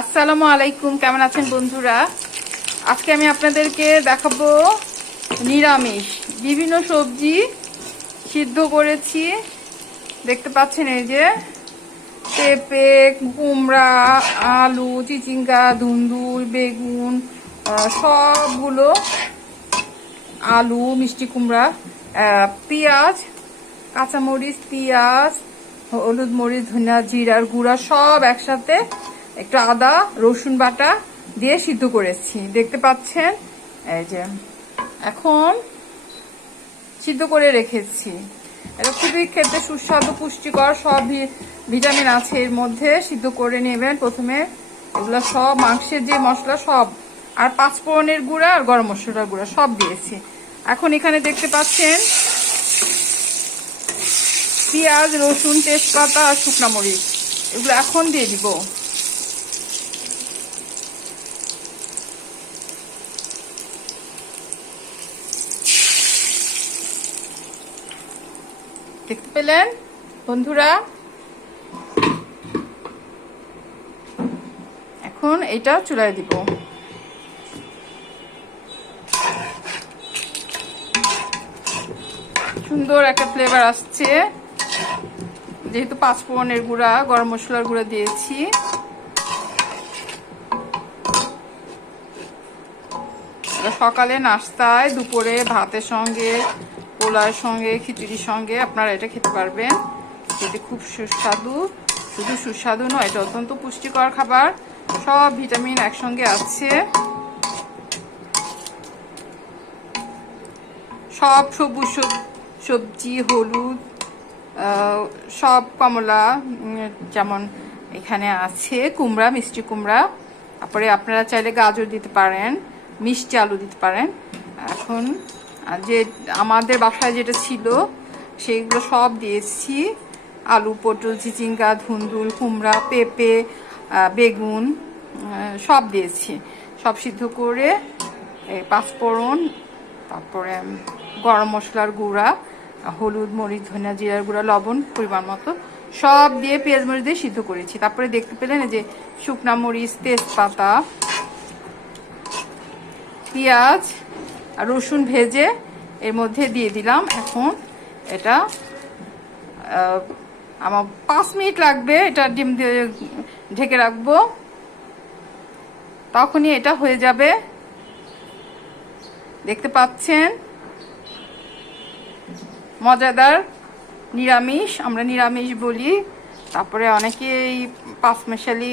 আসসালামু আলাইকুম, কেমন আছেন বন্ধুরা? আজকে আমি আপনাদেরকে দেখাবো নিরামিষ বিভিন্ন সবজি সিদ্ধ করেছি। দেখতে পাচ্ছেন, এই যে পেঁপে, কুমড়া, আলু, চিচিঙ্গা, ধুন্দুল, বেগুন, সবগুলো, আলু, মিষ্টি কুমড়া, পেঁয়াজ, কাঁচামরিচ, পেঁয়াজ, হলুদ, মরিচ, ধনিয়া, জিরার গুঁড়া সব একসাথে, একটু আদা রসুন বাটা দিয়ে সিদ্ধ করেছি। দেখতে পাচ্ছেন, এই যে এখন সিদ্ধ করে রেখেছি। এটা খুবই খেতে সুস্বাদু, পুষ্টিকর, সব ভিটামিন আছে এর মধ্যে। সিদ্ধ করে নেবেন প্রথমে। এগুলো সব মাংসের যে মশলা সব, আর পাঁচফোড়নের গুঁড়া আর গরম মশলার গুঁড়া সব দিয়েছি। এখন এখানে দেখতে পাচ্ছেন পেঁয়াজ, রসুন, তেজপাতা আর শুকনা মরিচ, এগুলো এখন দিয়ে দিব। দেখতে পেলেন বন্ধুরা? এখন এটা চুলায় দিব। সুন্দর একটা ফ্লেভার আসছে, যেহেতু পাঁচফোড়নের গুঁড়া, গরম মশলার গুঁড়া দিয়েছি। সকালে নাস্তায়, দুপুরে ভাতের সঙ্গে, পোলার সঙ্গে, খিচুড়ির সঙ্গে আপনারা এটা খেতে পারবেন। এটি খুব সুস্বাদু, শুধু সুস্বাদু নয়, এটা অত্যন্ত পুষ্টিকর খাবার। সব ভিটামিন একসঙ্গে আছে। সব সবুজ সবজি, হলুদ, সব, কমলা, যেমন এখানে আছে কুমড়া, মিষ্টি কুমড়া, তারপরে আপনারা চাইলে গাজর দিতে পারেন, মিষ্টি আলু দিতে পারেন। এখন যে আমাদের বাসায় যেটা ছিল সেগুলো সব দিয়েছি। আলু, পটল, চিচিঙ্গা, ধুন্দুল, কুমড়া, পেঁপে, বেগুন সব দিয়েছি। সব সিদ্ধ করে পাঁচফোড়ন, তারপরে গরম মশলার গুঁড়া, হলুদ, মরিচ, ধনিয়া, জিরার গুঁড়া, লবণ পরিমাণ মতো সব দিয়ে পেঁয়াজ মরিচ দিয়ে সিদ্ধ করেছি। তারপরে দেখতে পেলেন যে শুকনা মরিচ, তেজপাতা, পেঁয়াজ আর রসুন ভেজে এর মধ্যে দিয়ে দিলাম। এখন এটা আমার 5 মিনিট লাগবে, এটা ডিম দিয়ে ঢেকে রাখবো, তখনই এটা হয়ে যাবে। দেখতে পাচ্ছেন মজাদার নিরামিষ, আমরা নিরামিষ বলি। তারপরে অনেকেই পাঁচমেশালি